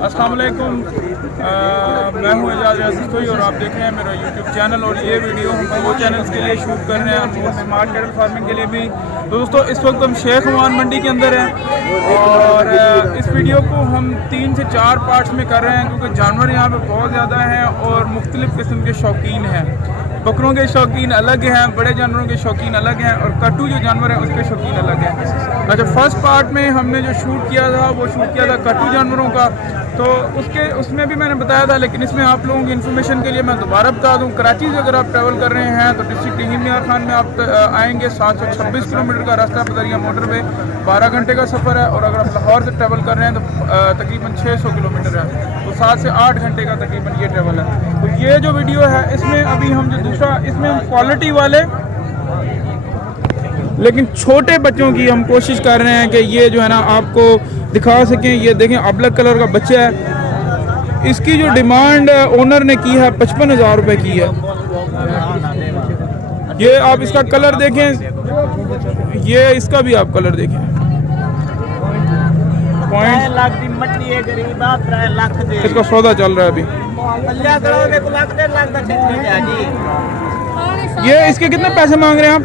अस्सलाम वालेकुम, मैं हूँ एजाज रज़ीज़ और आप देख रहे हैं मेरा यूट्यूब चैनल। और ये वीडियो हम दो चैनल्स के लिए शूट कर रहे हैं और स्मार्ट कैटल फार्मिंग के लिए भी। दोस्तों इस वक्त हम शेख हमान मंडी के अंदर हैं और इस वीडियो को हम 3 से 4 पार्ट्स में कर रहे हैं क्योंकि जानवर यहाँ पे बहुत ज़्यादा हैं और मुख्तलिफ़ किस्म के शौकीन हैं। बकरों के शौकीन अलग हैं, बड़े जानवरों के शौकीन अलग हैं और कट्टू जो जानवर है उसके शौकीन अलग हैं। अच्छा, फर्स्ट पार्ट में हमने जो शूट किया था वो शूट किया था कट्टू जानवरों का, तो उसमें भी मैंने बताया था, लेकिन इसमें आप लोगों की इन्फॉर्मेशन के लिए मैं दोबारा बता दूं। कराची से अगर आप ट्रैवल कर रहे हैं तो डिस्ट्रिक्ट रहीम मियां खान में आप आएंगे। 726 किलोमीटर का रास्ता बदरिया मोटर पे 12 घंटे का सफ़र है। और अगर आप लाहौर से ट्रैवल कर रहे हैं तो तकरीबन 600 किलोमीटर है, तो 7 से 8 घंटे का तकरीबन ये ट्रैवल है। तो ये जो वीडियो है इसमें अभी हम जो दूसरा इसमें हम क्वालिटी वाले लेकिन छोटे बच्चों की हम कोशिश कर रहे हैं कि ये जो है ना आपको दिखा सकें। ये देखें, अबलग कलर का बच्चा है। इसकी जो डिमांड ओनर ने की है 55,000 रुपये की है। ये आप इसका कलर देखें, ये इसका भी आप कलर देखें। इसका सौदा चल रहा है अभी। ये इसके कितने पैसे मांग रहे हैं आप?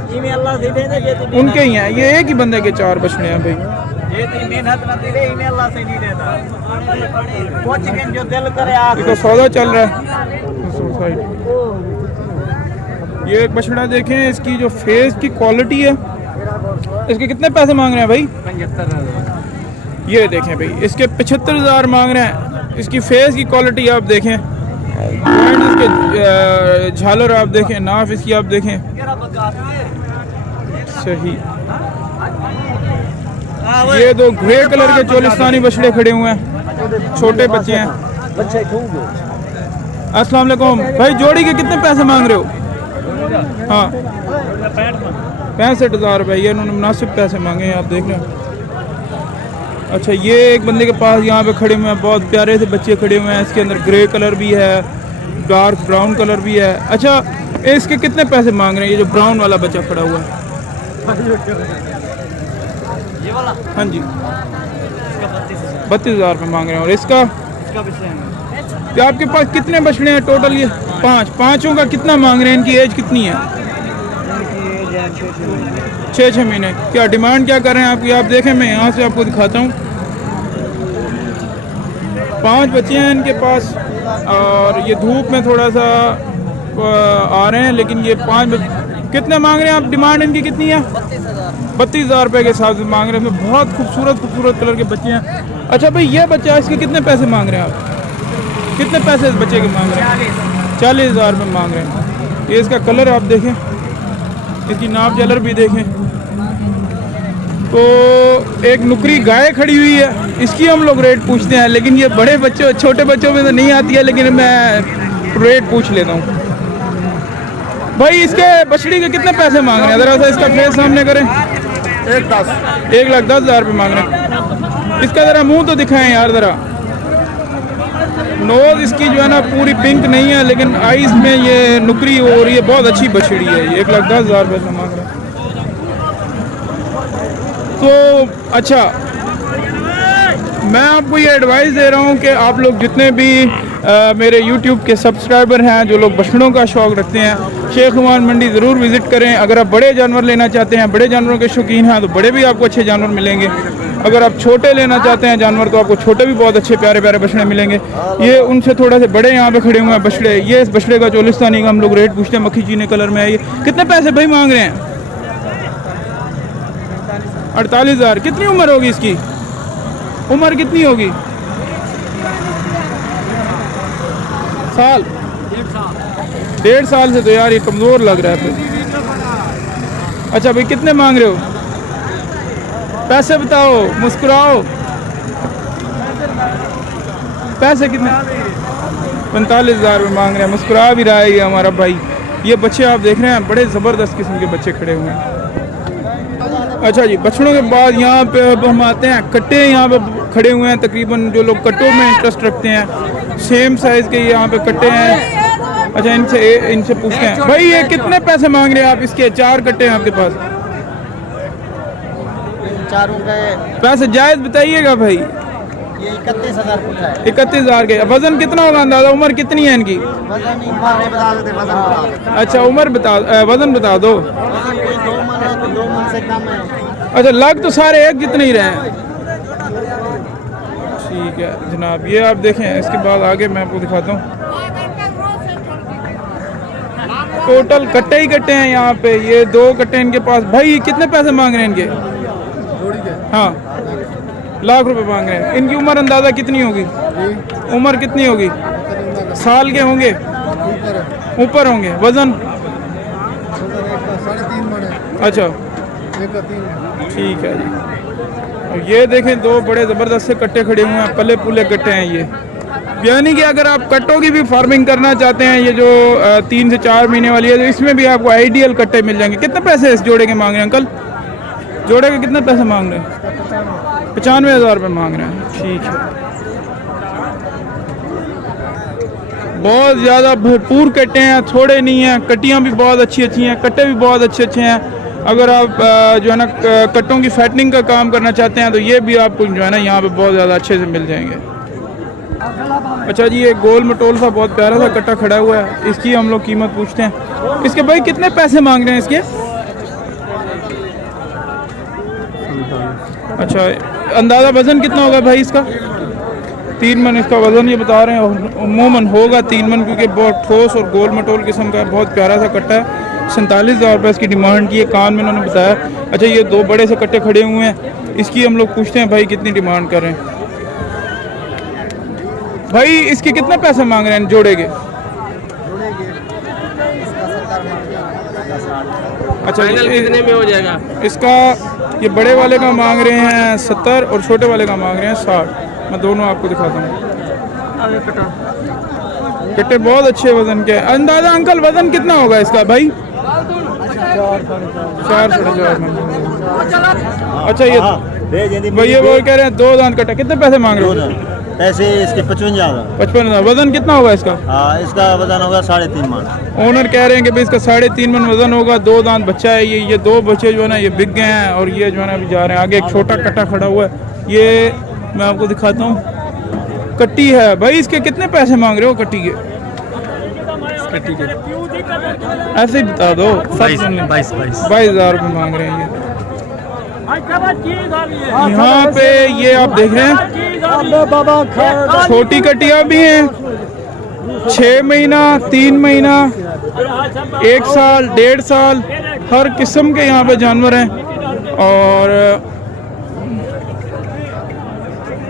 उनके ही हैं, ये एक ही बंदे के 4 बछड़े हैं भाई। इसका सौदा चल रहा है। ये एक बछड़ा देखें, इसकी जो फेस की क्वालिटी है, इसके कितने पैसे मांग रहे हैं भाई? 75,000। ये देखें भाई, इसके 75,000 मांग रहे हैं। इसकी फेस की क्वालिटी आप देखें, इसके झालर आप देखें, नाफ इसकी आप देखें, सही। ये 2 ग्रे कलर के चोलिस्तानी बछड़े खड़े हुए हैं, छोटे बच्चे हैं। अस्सलाम वालेकुम भाई, जोड़ी के कितने पैसे मांग रहे हो? हाँ, 65,000 रुपये। ये उन्होंने मुनासिब पैसे मांगे हैं, आप देख रहे हैं। अच्छा, ये एक बंदे के पास यहाँ पे खड़े हुए हैं, बहुत प्यारे से बच्चे खड़े हुए हैं। इसके अंदर ग्रे कलर भी है, डार्क ब्राउन कलर भी है। अच्छा, इसके कितने पैसे मांग रहे हैं? ये जो ब्राउन वाला बच्चा खड़ा हुआ है, ये वाला? हाँ जी, 32,000 रुपये मांग रहे हैं। और इसका भी आपके पास कितने बछड़े हैं टोटल? ये 5 पाँचों का कितना मांग रहे हैं? इनकी एज कितनी है? 6 महीने। क्या डिमांड क्या कर रहे हैं आपकी? आप देखें, मैं यहाँ से आपको दिखाता हूँ। 5 बच्चे हैं इनके पास और ये धूप में थोड़ा सा आ रहे हैं, लेकिन ये 5 कितने मांग रहे हैं आप? डिमांड इनकी कितनी है? 32,000 रुपये के हिसाब से मांग रहे हैं। बहुत खूबसूरत कलर के बच्चे हैं। अच्छा भाई, ये बच्चा, इसके कितने पैसे मांग रहे हैं आप? कितने पैसे इस बच्चे के मांग रहे हैं? 40,000 रुपये मांग रहे हैं। ये इसका कलर आप देखें, इसकी नाप जलर भी देखें। तो एक नुकरी गाय खड़ी हुई है, इसकी हम लोग रेट पूछते हैं, लेकिन ये बड़े बच्चों छोटे बच्चों में तो नहीं आती है, लेकिन मैं रेट पूछ लेता हूँ। भाई, इसके बछड़ी के कितने पैसे मांग रहे हैं? ज़रा सा इसका फेस सामने करें। 1,10,000 रुपये मांग रहे हैं। इसका ज़रा मुंह तो दिखाएं यार ज़रा। नोज इसकी जो है ना पूरी पिंक नहीं है, लेकिन आईज में ये नुकरी और ये बहुत अच्छी बछड़ी है। ये 1,10,000 रुपये मांग रहे हैं। तो अच्छा, मैं आपको ये एडवाइस दे रहा हूँ कि आप लोग जितने भी मेरे YouTube के सब्सक्राइबर हैं, जो लोग बछड़ों का शौक़ रखते हैं, शेख हमान मंडी ज़रूर विज़िट करें। अगर आप बड़े जानवर लेना चाहते हैं, बड़े जानवरों के शौकीन हैं, तो बड़े भी आपको अच्छे जानवर मिलेंगे। अगर आप छोटे लेना चाहते हैं जानवर, तो आपको छोटे भी बहुत अच्छे प्यारे बछड़े मिलेंगे। ये उनसे थोड़ा से बड़े यहाँ पे खड़े हुए हैं बछड़े। ये इस बछड़े का चोलिस्तानी का हम लोग रेट पूछते हैं, मक्खी चीनी कलर में है। ये कितने पैसे भाई मांग रहे हैं? 48,000। कितनी उम्र होगी इसकी? उम्र कितनी होगी? साल? 1.5 साल से तो यार ये कमज़ोर लग रहा है फिर। अच्छा भाई, कितने मांग रहे हो? पैसे बताओ, मुस्कुराओ। पैसे कितने? 45,000 रुपये मांग रहे हैं। मुस्कुरा भी रहा है ये हमारा भाई। ये बच्चे आप देख रहे हैं, बड़े ज़बरदस्त किस्म के बच्चे खड़े हुए हैं। अच्छा जी, बछड़ों के बाद यहाँ पे अब हम आते हैं कट्टे। यहाँ पे खड़े हुए हैं तकरीबन जो लोग कट्टों में इंटरेस्ट रखते हैं, सेम साइज़ के यहाँ पे कट्टे हैं। अच्छा, इनसे पूछते हैं भाई, ये कितने पैसे मांग रहे हैं आप? इसके 4 कट्टे हैं आपके पास। चारों के पैसे जायज़ बताइएगा भाई। ये 31,000 पूछा है। 31,000 के। वजन कितना होगा अंदाजा? उम्र कितनी है इनकी? वजन नहीं बता देते, वजन बता। अच्छा उम्र बता, वजन बता दो। वजन कोई 2 मन है तो 2 मन से कम है। अच्छा लग तो सारे एक जितने ही रहे हैं। ठीक है जनाब, ये आप देखें। इसके बाद आगे मैं आपको दिखाता हूँ। टोटल कट्टे ही कट्टे हैं यहाँ पे। ये 2 कट्टे इनके पास। भाई कितने पैसे मांग रहे हैं इनके? हाँ लाख रुपए मांग रहे हैं। इनकी उम्र अंदाज़ा कितनी होगी? उम्र कितनी होगी? साल के होंगे? ऊपर होंगे। वजन? अच्छा ठीक है जी। और ये देखें 2 बड़े ज़बरदस्त से कट्टे खड़े हुए हैं। पले पुले कट्टे हैं ये। यानी कि अगर आप कट्टों की भी फार्मिंग करना चाहते हैं, ये जो 3 से 4 महीने वाली है, तो इसमें भी आपको आइडियल कट्टे मिल जाएंगे। कितने पैसे इस जोड़े के मांग रहे हैं अंकल? जोड़े के कितने पैसे मांग रहे हैं? 95,000 रुपये मांग रहे हैं। ठीक है, बहुत ज़्यादा भरपूर कट्टे हैं, थोड़े नहीं हैं। कट्टियाँ भी बहुत अच्छी अच्छी हैं, कट्टे भी बहुत अच्छे अच्छे हैं। अगर आप जो है ना कट्टों की फैटनिंग का काम करना चाहते हैं तो ये भी आपको जो है ना यहाँ पे बहुत ज़्यादा अच्छे से मिल जाएंगे। अच्छा जी, एक गोल मटोल सा बहुत प्यारा सा कट्टा खड़ा हुआ है। इसकी हम लोग कीमत पूछते हैं। इसके भाई कितने पैसे मांग रहे हैं इसके? अच्छा अंदाज़ा वज़न कितना होगा भाई इसका? 3 मन इसका वज़न ये बता रहे हैं। अमूमन होगा 3 मन, क्योंकि बहुत ठोस और गोल मटोल किस्म का बहुत प्यारा सा कट्टा है। 47,000 रुपये इसकी डिमांड की है, कान में उन्होंने बताया। अच्छा ये 2 बड़े से कट्टे खड़े हुए हैं, इसकी हम लोग पूछते हैं भाई कितनी डिमांड कर रहे हैं। भाई इसके कितने पैसे मांग रहे हैं जोड़े के? अच्छा कितने में हो जाएगा इसका? ये बड़े वाले का मांग रहे हैं 70 और छोटे वाले का मांग रहे हैं 60। मैं दोनों आपको दिखाता हूँ। कट्टे बहुत अच्छे वजन के। अंदाजा अंकल वजन कितना होगा इसका भाई? 4 साढ़े 4। अच्छा ये भैया वो कह रहे हैं 2 दांत कट्टा। कितने पैसे मांग रहे हो? पैसे इसके 55,000। 55,000। वजन कितना होगा इसका? इसका वजन होगा 3.5 मन। ओनर कह रहे हैं कि भाई इसका 3.5 मन वजन होगा। 2 दांत बच्चा है ये 2 बच्चे जो है ना ये बिक गए हैं और ये जो है ना अभी जा रहे हैं। आगे एक छोटा कट्टा खड़ा हुआ है, ये मैं आपको दिखाता हूँ। कट्टी है भाई। इसके कितने पैसे मांग रहे हो कट्टी के? ऐसे ही बता दो। 22,000 रुपये मांग रहे हैं ये। यहाँ पे ये आप देख रहे हैं छोटी कटिया भी हैं। 6 महीना, 3 महीना, 1 साल, 1.5 साल, हर किस्म के यहाँ पे जानवर हैं। और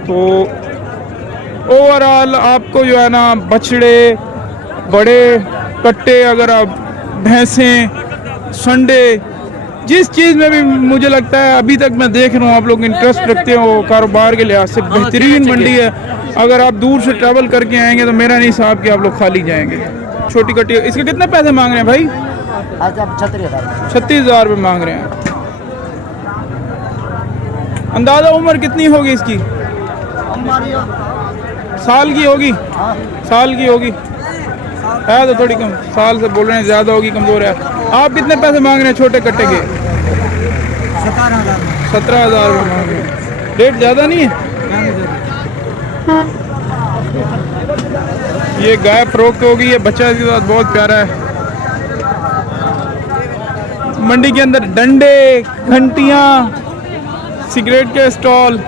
तो ओवरऑल आपको जो है ना बछड़े, बड़े कट्टे, अगर आप भैंसें, संडे, जिस चीज़ में भी मुझे लगता है अभी तक मैं देख रहा हूँ आप लोग इंटरेस्ट रखते हो कारोबार के लिहाज से, बेहतरीन मंडी है। अगर आप दूर से ट्रैवल करके आएंगे तो मेरा नहीं साहब कि आप लोग खाली जाएंगे। छोटी कट्टी। इसके कितने पैसे मांग रहे हैं भाई? 36,000 रुपये मांग रहे हैं। अंदाज़ा उम्र कितनी होगी इसकी? साल की होगी? साल की होगी है तो थोड़ी कम। साल से बोल रहे हैं, ज़्यादा होगी, कमज़ोर है। आप कितने पैसे मांग रहे हैं छोटे कट्टे के? 17,000 रुपये मांग रहे हैं। रेट ज़्यादा नहीं है? ये गाय फरोख्त होगी। ये बच्चा इसके साथ बहुत प्यारा है। मंडी के अंदर डंडे, घंटियाँ, सिगरेट के स्टॉल,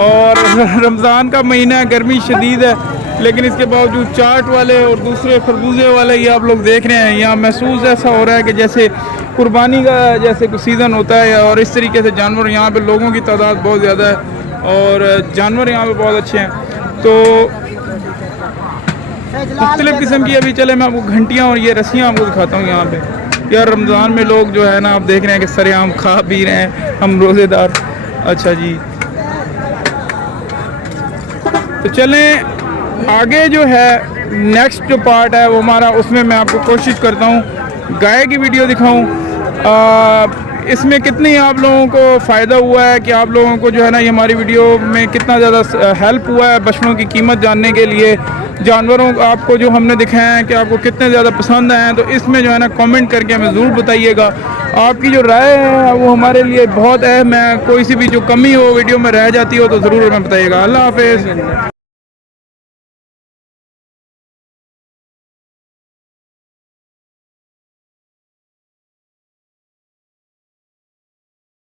और रमज़ान का महीना है, गर्मी शदीद है, लेकिन इसके बावजूद चाट वाले और दूसरे खरबूजे वाले ये आप लोग देख रहे हैं। यहाँ महसूस ऐसा हो रहा है कि जैसे कुर्बानी का जैसे कुछ सीज़न होता है। और इस तरीके से जानवर, यहाँ पे लोगों की तादाद बहुत ज़्यादा है और जानवर यहाँ पे बहुत अच्छे हैं। तो मुख्तलिफ़ किस्म की अभी चले मैं आपको घंटियाँ और ये रस्सियाँ आपको दिखाता हूँ यहाँ पे। यार रमज़ान में लोग जो है ना आप देख रहे हैं कि सरेआम खा पी रहे हैं, हम रोज़ेदार। अच्छा जी, तो चलें आगे जो है नेक्स्ट जो पार्ट है वो हमारा, उसमें मैं आपको कोशिश करता हूँ गाय की वीडियो दिखाऊँ। इसमें कितनी आप लोगों को फ़ायदा हुआ है कि आप लोगों को जो है ना ये हमारी वीडियो में कितना ज़्यादा हेल्प हुआ है बछड़ों की कीमत जानने के लिए, जानवरों को आपको जो हमने दिखाए हैं कि आपको कितने ज़्यादा पसंद आए हैं, तो इसमें जो है ना कमेंट करके हमें ज़रूर बताइएगा। आपकी जो राय है वो हमारे लिए बहुत अहम है। कोई सी भी जो कमी हो वीडियो में रह जाती हो तो ज़रूर हमें बताइएगा। अल्लाह हाफ़िज़।